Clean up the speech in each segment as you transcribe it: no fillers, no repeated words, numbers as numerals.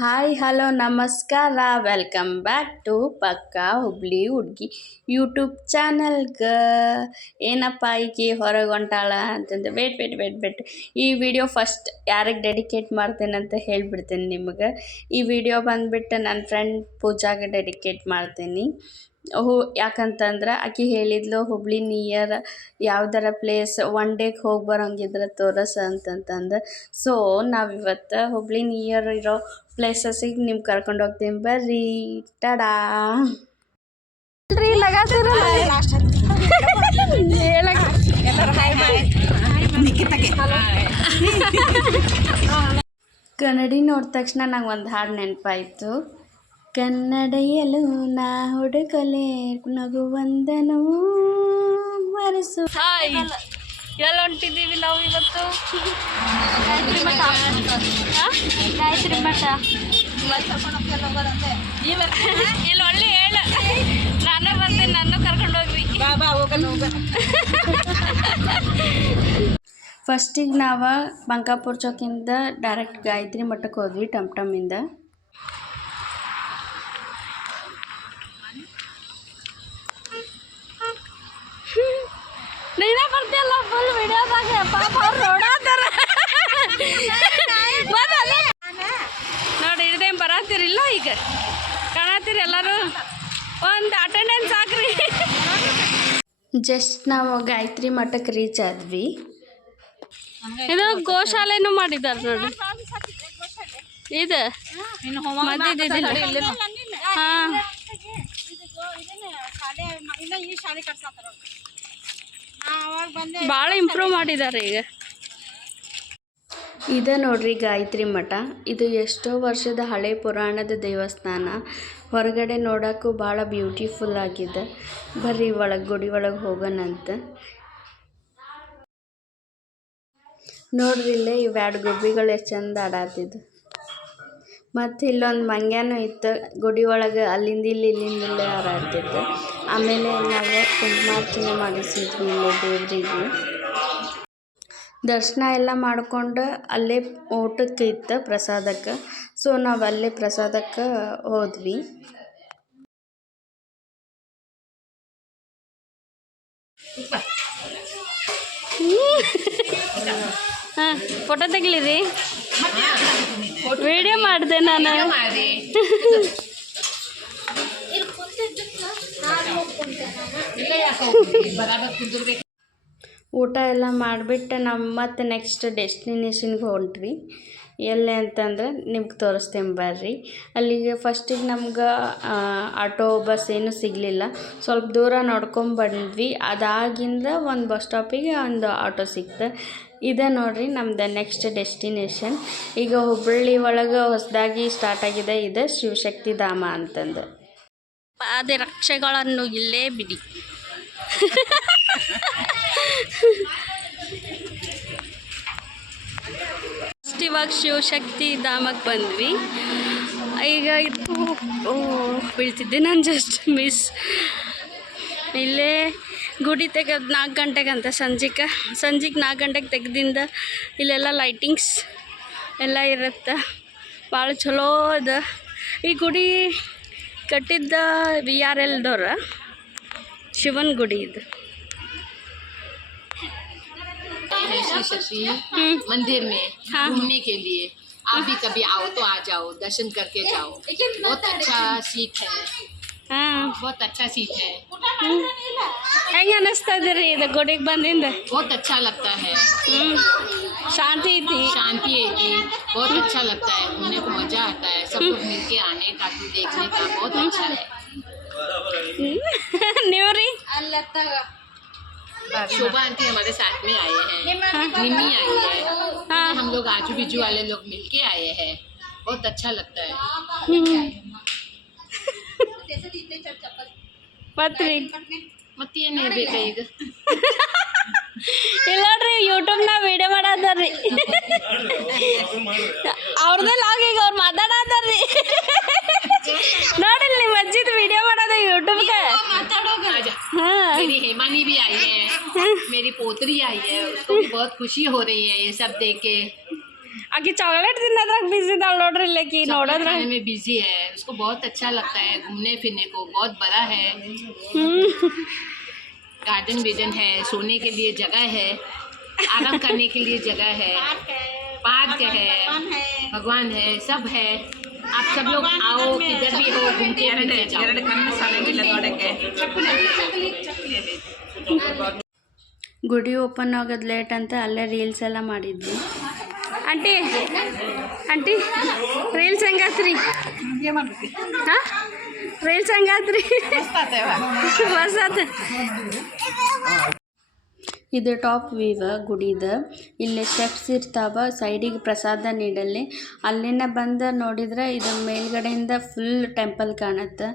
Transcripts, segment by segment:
Hi hello ನಮಸ್ಕಾರ welcome back to ಪಕ್ಕಾ ಹುಬ್ಳಿ ಹುಡುಗಿ ಯೂಟ್ಯೂಬ್ ಚಾನಲ್ಗೆ. ಏನಪ್ಪ ಈಕಿ ಹೊರಗೆ ಹೊಂಟಾಳ ಅಂತಂದು ವೇಟ್ ಈ ವಿಡಿಯೋ ಫಸ್ಟ್ ಯಾರಿಗೆ ಡೆಡಿಕೇಟ್ ಮಾಡ್ತೇನೆ ಅಂತ ಹೇಳಿಬಿಡ್ತೇನೆ ನಿಮಗೆ. ಈ ವಿಡಿಯೋ ಬಂದುಬಿಟ್ಟು ನನ್ನ ಫ್ರೆಂಡ್ ಪೂಜಾಗೆ ಡೆಡಿಕೇಟ್ ಮಾಡ್ತೀನಿ. ಯಾಕಂತಂದ್ರೆ ಆಕೆ ಹೇಳಿದ್ಲು ಹುಬ್ಳಿ ನಿಯರ್ ಯಾವ್ದಾರ ಪ್ಲೇಸ್ ಒನ್ ಡೇಗೆ ಹೋಗಿ ಬರೋಂಗಿದ್ರೆ ತೋರಿಸ ಅಂತಂತಂದು. ಸೊ ನಾವಿವತ್ತು ಹುಬ್ಳಿ ನಿಯರ್ ಇರೋ ಪ್ಲೇಸಸ್ಸಿಗೆ ನಿಮ್ಗೆ ಕರ್ಕೊಂಡು ಹೋಗ್ತೀನಿ ಬರ್ರಿ. ಟಡಾ ಕನ್ನಡಿ ನೋಡಿದ ತಕ್ಷಣ ನಂಗೆ ಒಂದು ಹಾಡು ನೆನಪಾಯಿತು. ಕನ್ನಡಿಯಲು ನಾ ಹುಡುಕಲೆ ನಗುವಂದನು ಮರೆಸು. ಎಲ್ಲ ಹೊಂಟಿದ್ದೀವಿ ನಾವು ಇವತ್ತು ಗಾಯತ್ರಿ ಮಠ. ಗಾಯತ್ರಿ ಮಠ ಇಲ್ಲಿ ಒಳ್ಳೆ ಹೇಳು. ನಾನು ಬಂದೆ, ನಾನು ಕರ್ಕೊಂಡು ಹೋಗ್ರಿ. ಫಸ್ಟಿಗೆ ನಾವು ಬಂಕಾಪುರ ಚೌಕಿಂದ ಡೈರೆಕ್ಟ್ ಗಾಯತ್ರಿ ಮಠಕ್ಕೆ ಹೋದ್ವಿ ಟಮ್ಟಮ್ಮಿಂದ. ನೀನೇ ಬರ್ತಿಯಲ್ಲ ಫುಲ್ ವಿಡಿಯೋದಾಗ. ಪಾಪ ಅವ್ರು ನೋಡಾತಾರ ನೋಡಿ. ಹಿಡ್ದೇನು ಬರತ್ತೀರಿಲ್ಲ, ಈಗ ಕಾಣತ್ತೀರಿ ಎಲ್ಲರೂ. ಒಂದು ಅಟೆಂಡೆನ್ಸ್ ಹಾಕ್ರಿ. ಜಸ್ಟ್ ನಾವು ಗಾಯತ್ರಿ ಮಠಕ್ಕೆ ರೀಚ್ ಆದ್ವಿ. ಇದು ಗೋಶಾಲೆನೂ ಮಾಡಿದ್ದಾರೆ ನೋಡಿ. ಇದು ಹಾಂ, ಭಾಳ ಇಂಪ್ರೂವ್ ಮಾಡಿದ್ದಾರೆ ಈಗ. ಇದೆ ನೋಡ್ರಿ ಗಾಯತ್ರಿ ಮಠ. ಇದು ಎಷ್ಟೋ ವರ್ಷದ ಹಳೆ ಪುರಾಣದ ದೇವಸ್ಥಾನ. ಹೊರಗಡೆ ನೋಡೋಕ್ಕೂ ಭಾಳ ಬ್ಯೂಟಿಫುಲ್ ಆಗಿದೆ. ಬರ್ರಿ ಒಳಗೆ ಗುಡಿ ಒಳಗೆ ಹೋಗೋಣಂತ. ನೋಡ್ರಿ ಇಲ್ಲೇ ಇವೆರಡು ಗುಬ್ಬಿಗಳು ಎಷ್ಟು ಚಂದ ಆಡಾತಿದ್ದು. ಮತ್ತು ಇಲ್ಲೊಂದು ಮಂಗ್ಯಾನೂ ಇತ್ತು ಗುಡಿ ಒಳಗೆ. ಅಲ್ಲಿಂದ ಇಲ್ಲಿಂದ ಹಾರಾಡ್ತಿತ್ತು. ಆಮೇಲೆ ನಾವು ಕುಂಕುಮಾರ್ಚನೆ ಮಾಡಿಸಿದ್ವಿ ಇಲ್ಲೇ ದೇವರಿಗೆ. ದರ್ಶನ ಎಲ್ಲ ಮಾಡ್ಕೊಂಡು ಅಲ್ಲೇ ಊಟಕ್ಕೆ ಇತ್ತು ಪ್ರಸಾದಕ್ಕೆ. ಸೊ ನಾವು ಅಲ್ಲೇ ಪ್ರಸಾದಕ್ಕೆ ಹೋದ್ವಿ. ಹಾಂ, ಫೋಟೋ ತೆಗಿಲಿರಿ. ವಿಡಿಯೋ ಮಾಡಿದೆ ನಾನು. ಊಟ ಎಲ್ಲ ಮಾಡಿಬಿಟ್ಟು ನಾವು ಮತ್ತೆ ನೆಕ್ಸ್ಟ್ ಡೆಸ್ಟಿನೇಷನ್ಗೆ ಹೊಂಟ್ವಿ. ಎಲ್ಲಿ ಅಂತಂದ್ರೆ ನಿಮ್ಗೆ ತೋರಿಸ್ತೇನೆ ಬರ್ರಿ. ಅಲ್ಲಿಗೆ ಫಸ್ಟಿಗೆ ನಮ್ಗೆ ಆಟೋ ಬಸ್ ಏನೂ ಸಿಗಲಿಲ್ಲ. ಸ್ವಲ್ಪ ದೂರ ನೋಡ್ಕೊಂಬಂದ್ವಿ. ಅದಾಗಿಂದ ಒಂದು ಬಸ್ ಸ್ಟಾಪಿಗೆ ಒಂದು ಆಟೋ ಸಿಕ್ತು. ಇದೆ ನೋಡ್ರಿ ನಮ್ದು ನೆಕ್ಸ್ಟ್ ಡೆಸ್ಟಿನೇಷನ್. ಈಗ ಹುಬ್ಬಳ್ಳಿ ಒಳಗೆ ಹೊಸದಾಗಿ ಸ್ಟಾರ್ಟ್ ಆಗಿದೆ. ಇದು ಶಿವಶಕ್ತಿ ಧಾಮ ಅಂತಂದು. ಪಾದರಕ್ಷೆಗಳನ್ನು ಇಲ್ಲೇ ಬಿಡಿ. ಇವಾಗ ಶಿವಶಕ್ತಿ ಧಾಮಕ್ಕೆ ಬಂದ್ವಿ. ಈಗ ಇದು ಬೀಳ್ತಿದ್ದೆ ನಾನು, ಜಸ್ಟ್ ಮಿಸ್. ಇಲ್ಲೇ ಗುಡಿ ತೆಗೆದು 4 ಗಂಟೆಗಂತ ಸಂಜೆಗೆ 4 ಗಂಟೆಗೆ ತೆಗೆದಿಂದ ಇಲ್ಲೆಲ್ಲ ಲೈಟಿಂಗ್ಸ್ ಎಲ್ಲ ಇರುತ್ತೆ. ಭಾಳ ಚಲೋ ಅದ. ಈ ಗುಡಿ ಕಟ್ಟಿದ್ದ VRLದವ್ರ ಶಿವನ ಗುಡಿ ಇದು. शक्ति मंदिर में घूमने के लिए आप भी कभी आओ तो आ जाओ, दर्शन करके जाओ. बहुत अच्छा सीट है. बहुत अच्छा सीट है. ಹೆಂಗೆ ಅನ್ನಿಸ್ತಾ ಇದ್ದೀರಿ ಇದು ಗುಡಿಗೆ ಬಂದಿಂದ? बहुत अच्छा लगता है. ಶಾಂತಿ ಐತಿ. शांति है थी. बहुत अच्छा लगता है. घूमने को मजा आता है. सब लोग मिलके आने का तो देखने का बहुत अच्छा है. ನೀವು ರೀ? शोभा आंटी हमारे साथ में आए हैं. निम्मी आई है. हम लोग आजू बाजू वाले लोग मिलके आए हैं. बहुत अच्छा लगता है. ಮತ್ತೇನು ಹೇಳ್ಬೇಕು ಈಗ? ಇಲ್ಲ ನೋಡ್ರಿ ಯೂಟ್ಯೂಬ್ನಾಗ ವಿಡಿಯೋ ಮಾಡಾತಾರ್ರಿ. ಅವ್ರದ್ದೇ ಲಾಗ್ ಈಗ ಅವ್ರು ಮಾತಾಡತಾರ್ರಿ. ನೋಡಿ ನಿಮ್ಮ ಅಜ್ಜಿದ ವಿಡಿಯೋ ಮಾಡೋದು ಯೂಟ್ಯೂಬ್ಗೆ. मेरी हेमानी भी आई है. मेरी पोतरी आई है. उसको भी बहुत खुशी हो रही है ये सब देख के. आगे चॉकलेट ತಿನ್ನೋದ್ರಾಗ बिजी ಇದ್ದಾಳ ನೋಡ್ರಿ ಇಲ್ಲಕಿ ನೋಡೋದ್ರ खाने में बिजी है, उसको बहुत अच्छा लगता है घूमने फिरने को, बहुत बड़ा है, गार्डन विजन है, सोने के लिए जगह है, आराम करने के लिए जगह है, पार्क है, भगवान है, सब है। आप सब लोग आओ, किधर भी हो घूम के जाओ। ಗುಡಿ ಓಪನ್ ಆಗೋದು ಲೇಟ್ ಅಂತ ಅಲ್ಲೇ ರೀಲ್ಸ್ ಎಲ್ಲ ಮಾಡಿದ್ವಿ. ಆಂಟಿ ಆಂಟಿ ರೀಲ್ಸ್ ಹೆಂಗಾತ್ರಿ? ಹಾಂ ರೀಲ್ಸ್ ಹೆಂಗಾತ್ರಿ? ಹೊಸದು ಇದು ಟಾಪ್ ವ್ಯೂವ ಗುಡಿದ. ಇಲ್ಲಿ ಸ್ಟೆಪ್ಸ್ ಇರ್ತಾವ, ಸೈಡಿಗೆ ಪ್ರಸಾದ ನೀಡಲ್ಲಿ. ಅಲ್ಲಿನ ಬಂದು ನೋಡಿದ್ರೆ ಇದು ಮೇಲ್ಗಡೆಯಿಂದ ಫುಲ್ ಟೆಂಪಲ್ ಕಾಣುತ್ತೆ.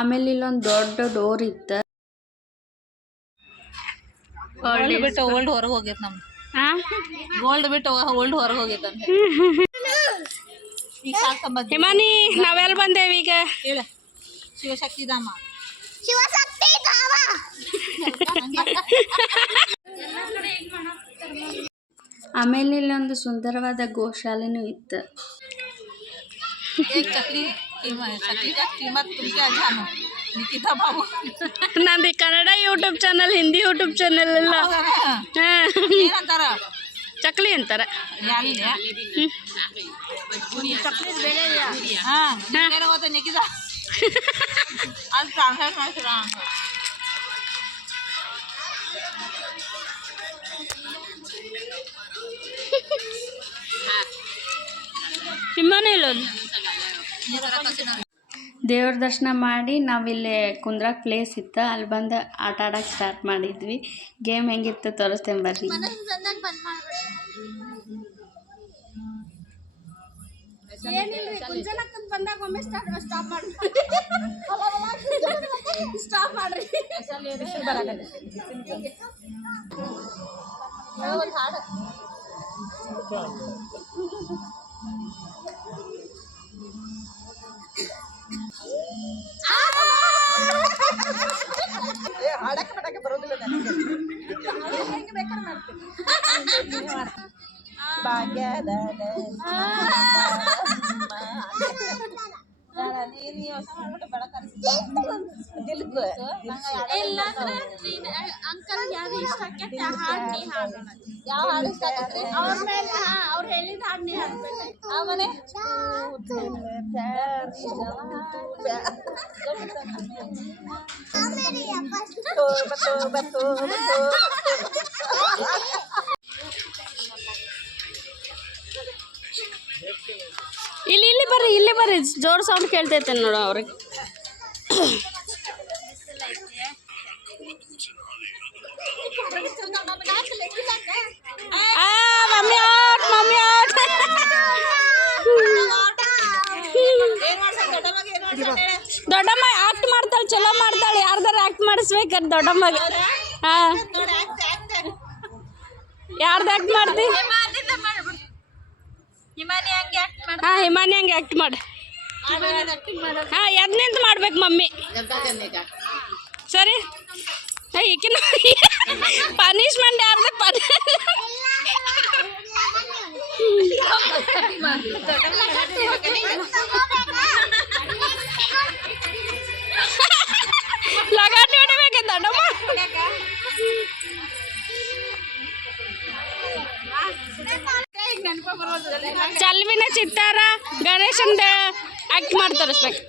ಆಮೇಲೆ ಇಲ್ಲೊಂದು ದೊಡ್ಡ ಡೋರ್ ಇತ್ತು. ಗೋಲ್ಡ್ ಬಿಟ್ಟು ಓಲ್ಡ್ ಹೊರಗೆ ಹೋಗೈತೆ ನಮ್ದು. ಗೋಲ್ಡ್ ಬಿಟ್ಟು ಓಲ್ಡ್ ಹೊರಗೆ ಹೋಗೈತೆ. ಈಗ ಸಾಕಂಬ ಹಿಮಾನಿ ನಾವೆಲ್ಲ ಬಂದೇವಿ ಈಗ. ಹೇಳ ಶಿವಶಕ್ತಿ ಧಾಮ. ಆಮೇಲೆ ಇಲ್ಲೊಂದು ಸುಂದರವಾದ ಗೋಶಾಲೆನೂ ಇತ್ತು. ಚಕ್ಲಿ ಕಿಮ್ಮತ್ ತುಮ್ಕೆ ಜಾನು ನಿಕಿತಾ ಬಾಬು. ನಂದು Kannada YouTube channel, Hindi YouTube channel ಎಲ್ಲ ಏನಂತಾರ? ಚಕ್ಲಿ ಅಂತಾರ. ಚಕ್ಲಿ ಬೇರೆ ಹಾಂ ನಿಕಿತಾ ಅಲ್ಲಿ ಟ್ರಾನ್ಸ್ಲೇಟ್ ಮಾಡ್ತೀರ. ದೇವ್ರ ದರ್ಶನ ಮಾಡಿ ನಾವಿಲ್ಲಿ ಕುಂದ್ರಾಕ್ ಪ್ಲೇಸ್ ಇತ್ತು, ಅಲ್ಲಿ ಬಂದು ಆಟ ಆಡೋಕ್ಕೆ ಸ್ಟಾರ್ಟ್ ಮಾಡಿದ್ವಿ. ಗೇಮ್ ಹೆಂಗಿತ್ತು ತೋರಿಸ್ತೇನೆ ಬರ್ರಿ. ಅಂಕಲ್ ಯಾರು ಇಷ್ಟ ಆಕೈತಿ ಆ ಹಾಡು ನೀ ಹಾಡೋಣ. ಯಾವ ಹಾಡು ಇಷ್ಟ ಆಗತ್ರಿ? ಅವ್ರ ಮೇಲೆ ಅವ್ರು ಹೇಳಿದ ಹಾಡು ನೀ ಹಾಡ್ಬೇಕು. ಆಮೇಲೆ ಇಲ್ಲಿ ಬರ್ರಿ, ಇಲ್ಲಿ ಬರ್ರಿ, ಜೋರ್ ಸೌಂಡ್ ಕೇಳ್ತೈತೆ ನೋಡು ಅವ್ರಿಗೆ. Mummy out, mummy out. ದೊಡ್ಡಮ್ಮ ಆಕ್ಟ್ ಮಾಡ್ತಾಳೆ, ಚಲೋ ಮಾಡ್ತಾಳೆ. ಯಾರ್ದಾರ ಆಕ್ಟ್ ಮಾಡಿಸ್ಬೇಕಾರ ದೊಡ್ಡಮ್ಮಗೆ. ಹಾಂ ಯಾರ್ದು ಆಕ್ಟ್ ಮಾಡ್ತಿ? ಹಾಂ ಹಿಮಾನಿ ಹಂಗೆ ಆಕ್ಟ್ ಮಾಡಿ. ಹಾಂ ಎದ್ ನಿಂತು ಮಾಡ್ಬೇಕು ಮಮ್ಮಿ. ಸರಿ ಈಕಿನ ಪನಿಷ್ಮೆಂಟ್ ಯಾರ್ದು? ಲಗಾಟಿ ಹೊಡಿಬೇಕು ದೊಡ್ಡಮ್ಮ. ಚಲ್ವಿನ ಚಿತ್ತಾರ ಗಣೇಶಂದ ಆಕ್ಟ್ ಮಾಡಿ ತೋರಿಸ್ಬೇಕು.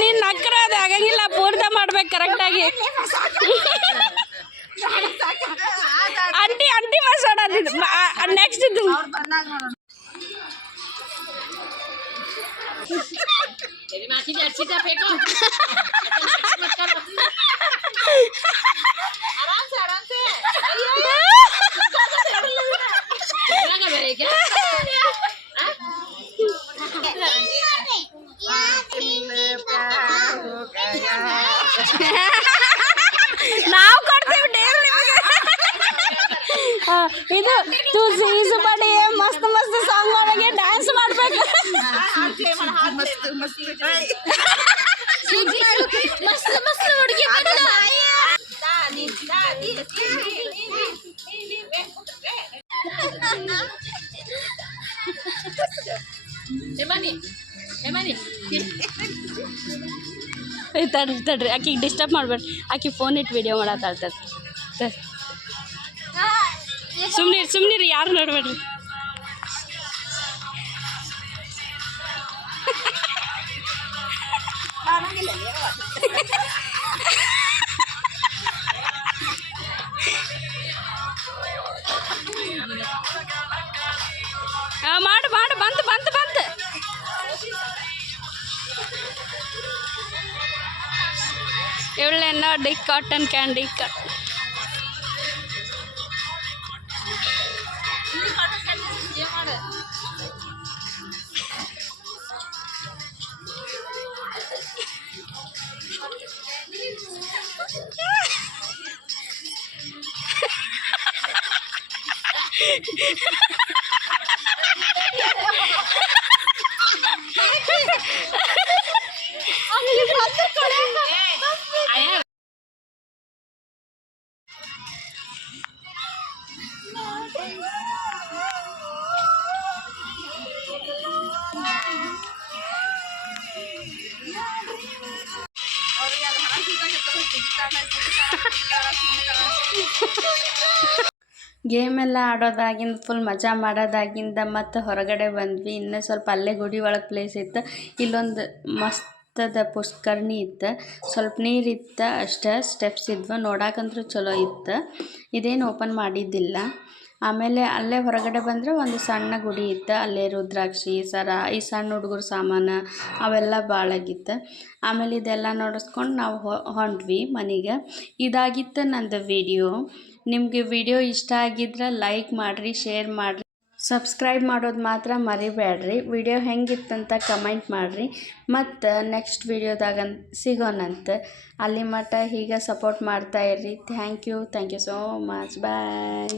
ನೀನು ನಕ್ಕರ ಅದು ಆಗಂಗಿಲ್ಲ, ಪೂರ್ತಿ ಮಾಡ್ಬೇಕು ಕರೆಕ್ಟಾಗಿ. ಅಂಟಿ ಅಂಟಿ ಮಾತಾಡೋದು ನೆಕ್ಸ್ಟ್ ಇದು. ನಾವು ಕೊಡ್ತೀವಿ ಇದು ತುಳಸಿ ಈಸು ಬಡಿ ಮಸ್ತ್ ಮಸ್ತ್ ಸಾಂಗ್ ಒಳಗೆ ಡ್ಯಾನ್ಸ್ ಮಾಡ್ಬೇಕು मस्त मस्त ಹುಡುಗಿ ತಡ್ರಿ ಆಕಿಗೆ ಡಿಸ್ಟರ್ಬ್ ಮಾಡ್ಬೇಡ್ರಿ ಆಕಿ ಫೋನ್ ಇಟ್ಟು ವಿಡಿಯೋ ಮಾಡತ್ತಾಳ್ತದ ಸುಮ್ಮನಿರಿ ಯಾರು ನೋಡ್ಬೇಡ್ರಿ ಮಾಡು ಬಂತು ಇವಳೇನೋ ಡಿಕ್ ಕಾಟನ್ ಕ್ಯಾಂಡಿ ಗೇಮ್ ಎಲ್ಲ ಆಡೋದಾಗಿಂದ ಫುಲ್ ಮಜಾ ಮಾಡೋದಾಗಿಂದ ಮತ್ತು ಹೊರಗಡೆ ಬಂದ್ವಿ. ಇನ್ನೂ ಸ್ವಲ್ಪ ಅಲ್ಲೇ ಗುಡಿ ಒಳಗೆ ಪ್ಲೇಸ್ ಇತ್ತು. ಇಲ್ಲೊಂದು ಮಸ್ತದ ಪುಷ್ಕರಣಿ ಇತ್ತು, ಸ್ವಲ್ಪ ನೀರಿತ್ತು ಅಷ್ಟೇ, ಸ್ಟೆಪ್ಸ್ ಇದ್ವು, ನೋಡಾಕಂದ್ರೂ ಚಲೋ ಇತ್ತು. ಇದೇನು ಓಪನ್ ಮಾಡಿದ್ದಿಲ್ಲ. ಆಮೇಲೆ ಅಲ್ಲೇ ಹೊರಗಡೆ ಬಂದರೆ ಒಂದು ಸಣ್ಣ ಗುಡಿ ಇತ್ತು, ಅಲ್ಲೇ ರುದ್ರಾಕ್ಷಿ ಸರ ಈ ಸಣ್ಣ ಹುಡುಗರು ಸಾಮಾನು ಅವೆಲ್ಲ ಭಾಳಾಗಿತ್ತು. ಆಮೇಲೆ ಇದೆಲ್ಲ ನೋಡಿಸ್ಕೊಂಡು ನಾವು ಹೊಂಟ್ವಿ ಮನೆಗೆ. ಇದಾಗಿತ್ತು ನಂದು ವಿಡಿಯೋ. ನಿಮಗೆ ವಿಡಿಯೋ ಇಷ್ಟ ಆಗಿದ್ರೆ ಲೈಕ್ ಮಾಡಿರಿ, ಶೇರ್ ಮಾಡಿರಿ, ಸಬ್ಸ್ಕ್ರೈಬ್ ಮಾಡೋದು ಮಾತ್ರ ಮರಿಬೇಡ್ರಿ. ವಿಡಿಯೋ ಹೆಂಗಿತ್ತಂತ ಕಮೆಂಟ್ ಮಾಡಿರಿ. ಮತ್ತು ನೆಕ್ಸ್ಟ್ ವಿಡಿಯೋದಾಗ ಸಿಗೋಣಂತ. ಅಲ್ಲಿ ಮಟ್ಟ ಹೀಗೆ ಸಪೋರ್ಟ್ ಮಾಡ್ತಾಯಿರ್ರಿ. Thank you so much. Bye.